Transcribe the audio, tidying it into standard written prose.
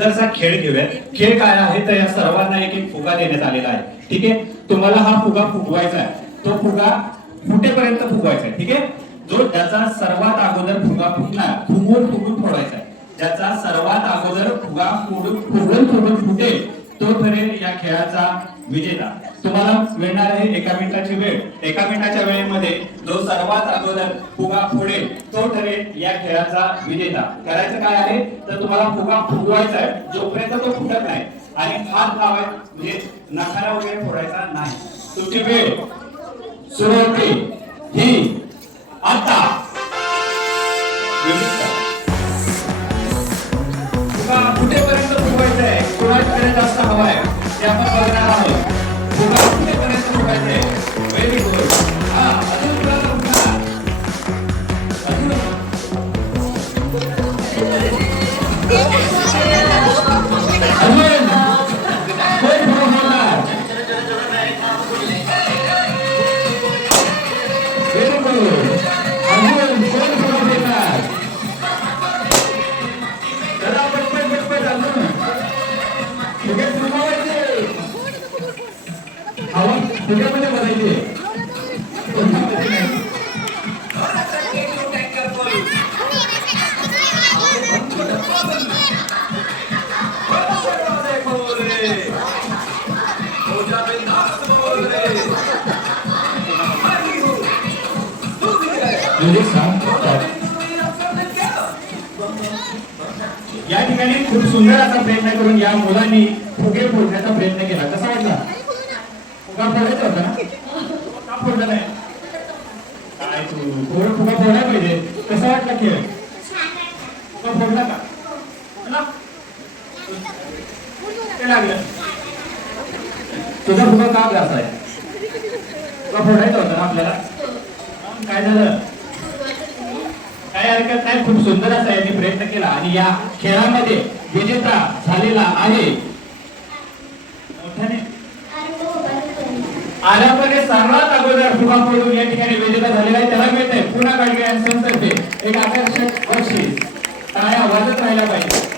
सुंदरसा खेळ घेऊया। खेळ काय आहे तर या सर्वांना एक एक फुगा देण्यात आलेला आहे। ठीक आहे, तुम्हाला हा फुगा फुगवायचा आहे, तो फुगा फुटेपर्यंत फुगवायचा आहे। ठीक आहे, जो ज्याचा सर्वात अगोदर फुगा फुटणार, फुगून फोडायचा आहे। ज्याचा सर्वात अगोदर फुगा फुगून फुटेल तो ठरेल या खेळाचा विजेता। तुम्हाला मिळणार आहे 1 मिनिटाची वेळ। 1 मिनिटाच्या वेळेमध्ये जो सर्वात अगोदर फुगा फोडेल तो ठरेल या खेळाचा विजेता। करायचं काय आहे तर तुम्हाला फुगा फुगवायचा आहे जोपर्यंत तो फुटत नाही, आणि हात लावायचा म्हणजे नखारा वगैरे फोडायचा नाही। तुमची वेळ सुरू होते ही आता। फुगा फुटेपर्यंत फुगवायचा आहे, कोणाकडे जास्त हवा आहे ते आपण बघणार आहोत। फुगा फुटेपर्यंत फुगवायचा आहे। Very good. हा, अजून फुगा फुगा, अजून फुग्यामध्ये बघायचे। या ठिकाणी खूप सुंदर असा प्रयत्न करून या मुलांनी फुगे फोडण्याचा प्रयत्न केला। कसा वाटला? फुगा फोडायचा होता ना, का फोडला नाही? काय तू फुगा फोडायला पाहिजे। कसा वाटला खेळ? फुगा फोडला का? ते लागलं तुझा फुगा का घासा आहे? फुगा फोडायचा होता ना आपल्याला, काय झालं? काय हरकत नाही, खूप सुंदर असा यांनी प्रयत्न केला आणि या खेळामध्ये विजेता झालेला आहे आल्यामध्ये सर्वात अगोदर फुगा फोडून या ठिकाणी विजेता झालेला आहे। त्याला मिळते पुन्हा गाडगे यांच्या तर्फे एक आकर्षक बक्षीस। टाळ्या वाजत राहिला पाहिजे।